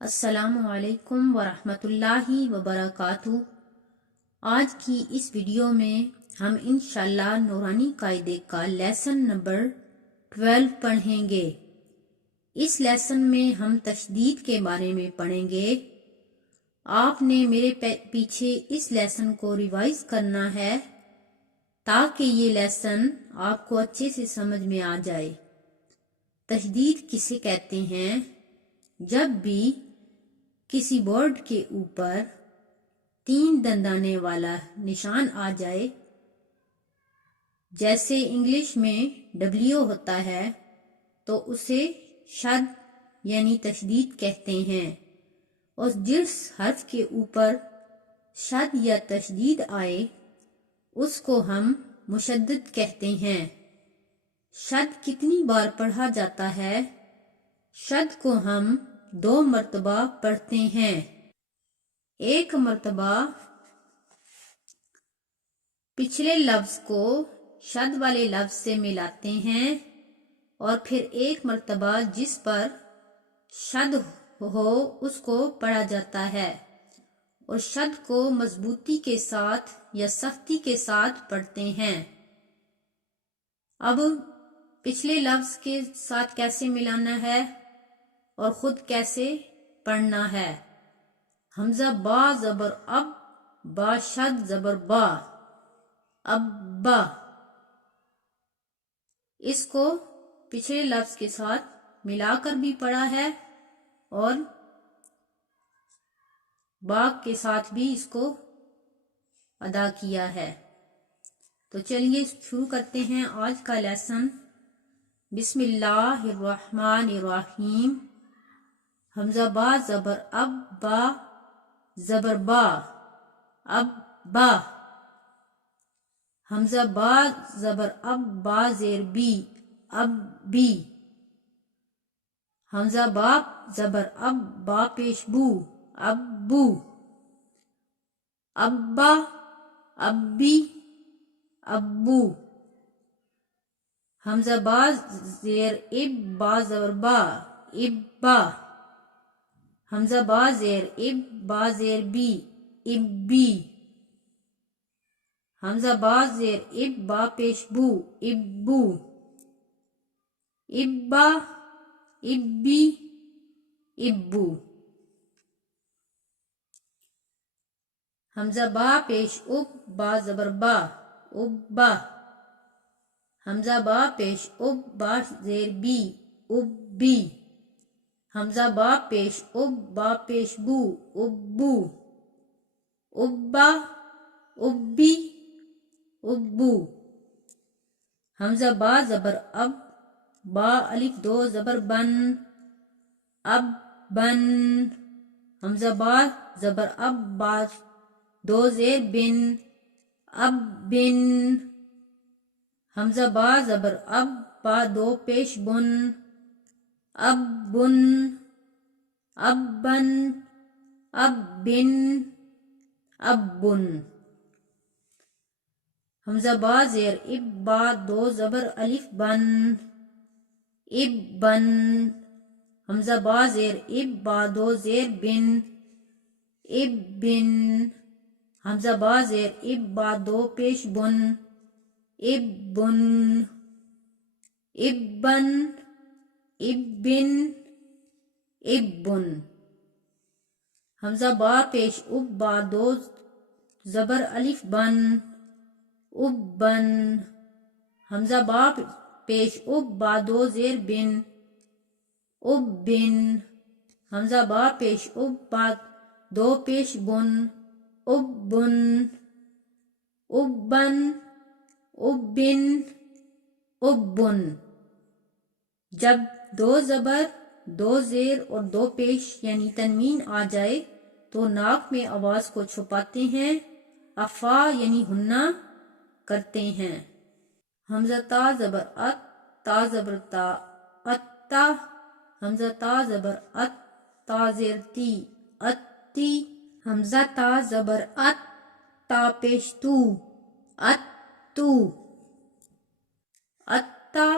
السلام علیکم ورحمۃ اللہ وبرکاتہ۔ آج کی اس ویڈیو میں ہم انشاءاللہ نورانی قاعدے کا لیسن نمبر 12 پڑھیں گے۔ اس لیسن میں ہم تشدید کے بارے میں پڑھیں گے۔ آپ نے میرے پیچھے اس لیسن کو ریوائز کرنا ہے تاکہ یہ لیسن آپ کو اچھے سے سمجھ میں آ جائے۔ تشدید کسے کہتے ہیں؟ جب بھی کسی ورڈ کے اوپر 3 دندانے والا نشان آ جائے، جیسے انگلش میں ڈبلیو ہوتا ہے، تو اسے شد یعنی تشدید کہتے ہیں، اور جس حرف کے اوپر شد یا تشدید آئے اس کو ہم مشدد کہتے ہیں۔ شد کتنی بار پڑھا جاتا ہے؟ شد کو ہم 2 مرتبہ پڑھتے ہیں۔ ایک مرتبہ پچھلے لفظ کو شد والے لفظ سے ملاتے ہیں، اور پھر ایک مرتبہ جس پر شد ہو اس کو پڑھا جاتا ہے، اور شد کو مضبوطی کے ساتھ یا سختی کے ساتھ پڑھتے ہیں۔ اب پچھلے لفظ کے ساتھ کیسے ملانا ہے اور خود کیسے پڑھنا ہے؟ حمزہ با زبر اب، با شد زبر با، اب با۔ اس کو پچھلے لفظ کے ساتھ ملا کر بھی پڑھا ہے اور با کے ساتھ بھی اس کو ادا کیا ہے۔ تو چلیے شروع کرتے ہیں آج کا لیسن۔ بسم اللہ الرحمن الرحیم۔ حمزہ با زبر اب، با زبر با، اب با۔ حمزہ با زبر اب، با زیر بی، اب بی۔ حمزہ با زبر اب، با پیش بو، اب بو۔ ابا، ابی، ابو۔ حمزہ با زیر اب، با زبر با، ابا۔ حمزہ با زیر اب، با زیر بی، ابی۔ حمزہ با زیر اب، با پیش بو، ابو۔ ابا، ابی، ابو۔ حمزہ با پیش اب، با زبر با، ابا۔ حمزہ با پیش اب، با زیر بی، ابی۔ حمزہ با پیش اب، با پیش بو، ابو۔ ابا، ابی، ابو۔ حمزہ با زبر اب، با الف 2 زبر بن، اب بن۔ حمزہ با زبر اب، با 2 زیر بن، اب بن۔ حمزہ با زبر اب، با 2 پیش بن، اب بن، اب بن، اب بن، اب بن۔ حمزہ با زیر اب، با 2 زبر الف بن، اب بن۔ حمزہ با زیر اب، با 2 زیر بن، اب بن۔ حمزہ با زیر اب، با 2 پیش بن، اب بن، اب بن، اب بن، اب بن۔ حمزہ با پیش اب، با 2 زبر الف بن، اب بن۔ حمزہ با پیش اب، با 2 زیر بن، اب بن۔ حمزہ با پیش اب، با 2 پیش بن، اب بن، اب بن، اب بن، اب بن۔ جب 2 زبر 2 زیر اور 2 پیش یعنی تنوین آ جائے تو ناک میں آواز کو چھپاتے ہیں، افا یعنی ہننا کرتے ہیں۔ حمزہ تا زبر ات، تا زبر تا، اتا۔ حمزہ تا زبر ات، تا زیر تی، اتی۔ حمزہ تا زبر ات، تا پیش تو، اتو۔ اتا،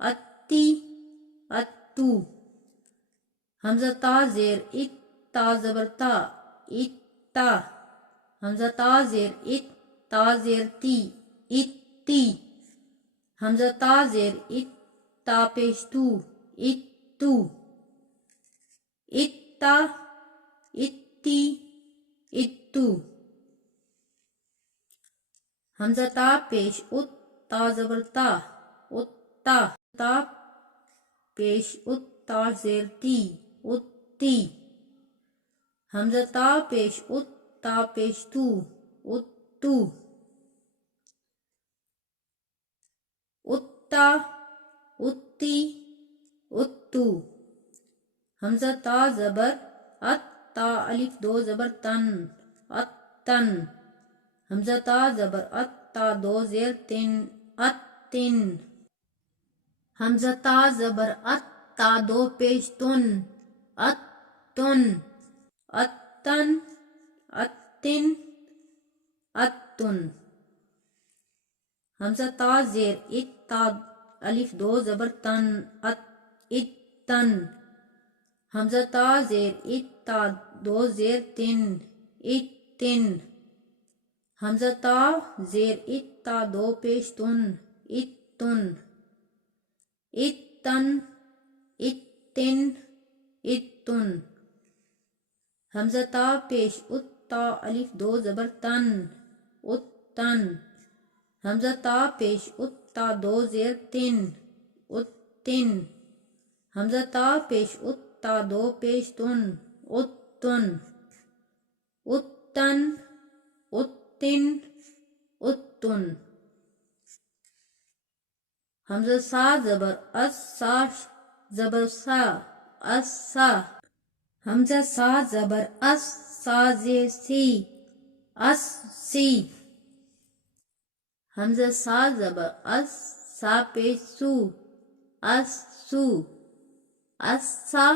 اتی، اتو۔ حمزہ تا زیر ات تا زبر تا اتا حمزہ تا زیر ات تا زیر تی اتی حمزہ تا زیر ات تا پیش تو اتو اتا اتی اتو حمزہ تا پیش ات تا زبر تا اتا تا پیش ات تا زیر تی اتی حمزہ تا پیش ات تا پیش تو اتو اتا اتی اتو حمزہ تا زبر ات تا الف دو زبر تن اتن حمزہ تا زبر ات تا دو زیر تن اتن حمزہ تا زبر ات تا دو پیش تن اتن اتن اتن اتن حمزہ تا زیر ات تا الف دو زبر تن اتن حمزہ تا زیر ات تا دو زیر تن اتن حمزہ تا زیر ات تا دو پیش تن اتن اتن اتن اتن حمزہ تا پیش ات تا الف دو زبر تن اتن حمزہ تا پیش ات تا دو زیر تن اتن حمزہ تا پیش ات تا دو پیش تن اتن اتن اتن اتن حمزہ سا زبر اس سا زبر سا اس سا حمزہ سا زبر اس سا زیر سی اس سی حمزہ سا زبر اس سا پیش سو اس سو اس سا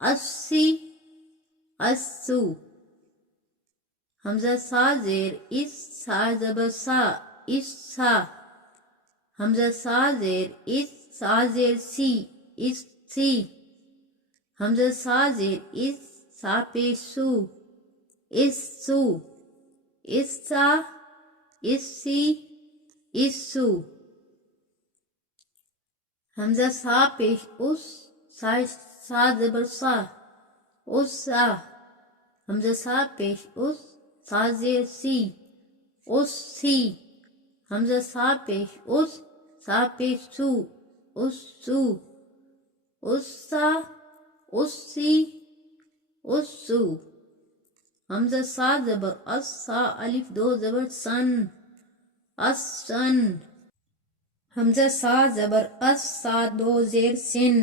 اسی اسو حمزہ سا زیر اس سا زبر سا اس سا حمزہ سا زیر اس سا زیر سی اس سی حمزہ سا زیر اس سا پیش سو اس سو اس سا اس سی اس سو حمزہ سا پیش اس سا سا زبر سا اس سا حمزہ سا پیش اس سا زیر سی اس سی حمزہ سا پیش اس سا پیش سو اس سو اس سا اس سی اس سو حمزہ سا زبر اس سا الف دو زبر سن اس سن حمزہ سا زبر اس سا دو زیر سن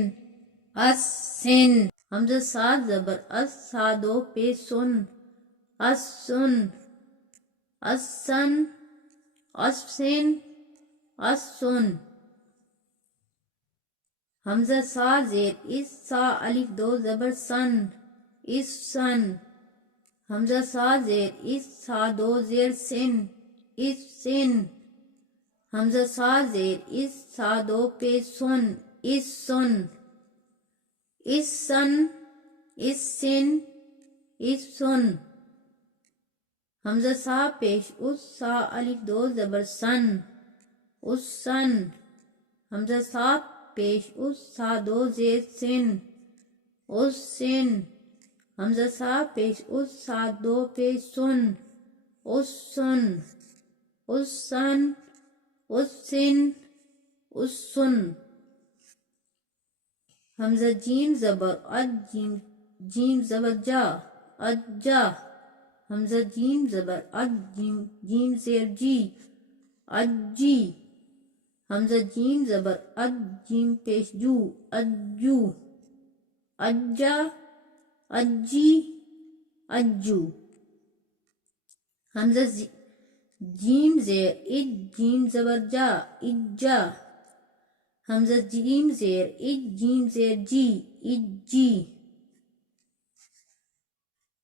اس سن حمزہ سا زبر اس سا دو پیش سن اس سن اس سن اس سن اس سن حمزہ سا زیر اس سا الف دو زبر سن اس سن حمزہ سا زیر اس سا دو زیر سن اس سن حمزہ سا زیر اس سا دو پیش سن اس سن اس سن اس سن اس سن حمزہ سا پیش اس سا الف دو زبر سن اس سن حمزہ سا پیش اس سا دو زیر سن اس سن حمزہ سا پیش اس سا دو پیش سن اس سن اس سن اس سن اس سن حمزہ جیم زبر اج جیم جیم زبر جا اجا حمزہ جیم زبر اج جیم جیم زیر جی اجی حمزہ جیم زبر اج جیم پیش جو اجو اجا اجی اجو حمزہ جیم زیر اج جیم زبر جا اجا حمزہ جیم زیر اج جیم زیر جی اجی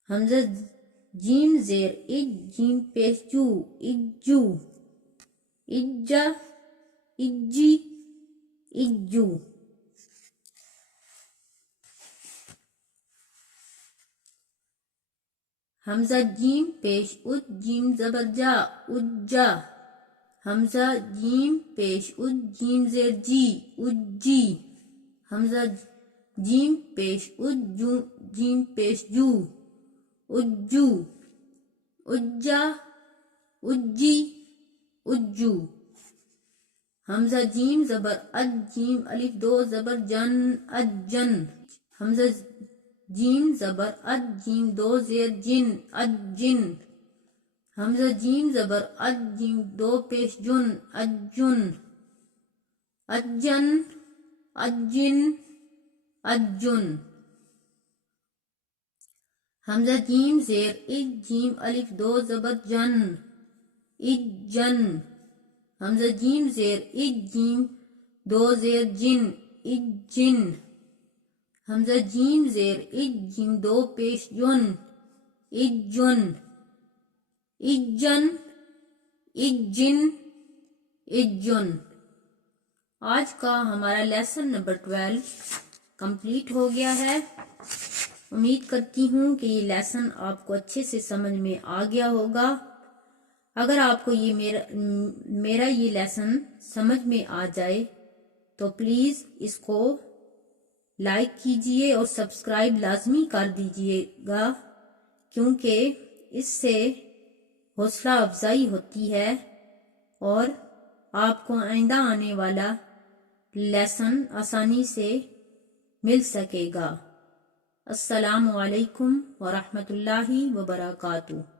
حمزہ جیم زیر اج جیم پیش جو اجو اجا اجی اجو حمزہ جیم پیش اج جیم زبر جا اجا حمزہ جیم پیش اج جیم زیر جی اجی حمزہ جیم پیش اج جیم پیش جو اجو اجا اجی اجو حمزہ جیم زبر اج جیم الف دو زبر جن اجن حمزہ جیم زبر اج جیم دو زیر جن اجن حمزہ جیم زبر اج جیم دو پیش جن اجن اجن اجن اجن حمزہ جیم زیر اج جیم الف دو زبر جن اجن حمزہ جیم زیر اج جیم دو زیر جن اجن حمزہ جیم زیر اج جیم دو پیش جن اجن اجن اجن اجن آج کا ہمارا لیسن نمبر 12 کمپلیٹ ہو گیا ہے۔ امید کرتی ہوں کہ یہ لیسن آپ کو اچھے سے سمجھ میں آ گیا ہوگا۔ اگر آپ کو یہ میرا یہ لیسن سمجھ میں آ جائے تو پلیز اس کو لائک کیجئے اور سبسکرائب لازمی کر دیجئے گا، کیونکہ اس سے حوصلہ افزائی ہوتی ہے اور آپ کو آئندہ آنے والا لیسن آسانی سے مل سکے گا۔ السلام علیکم ورحمۃ اللہ وبرکاتہ۔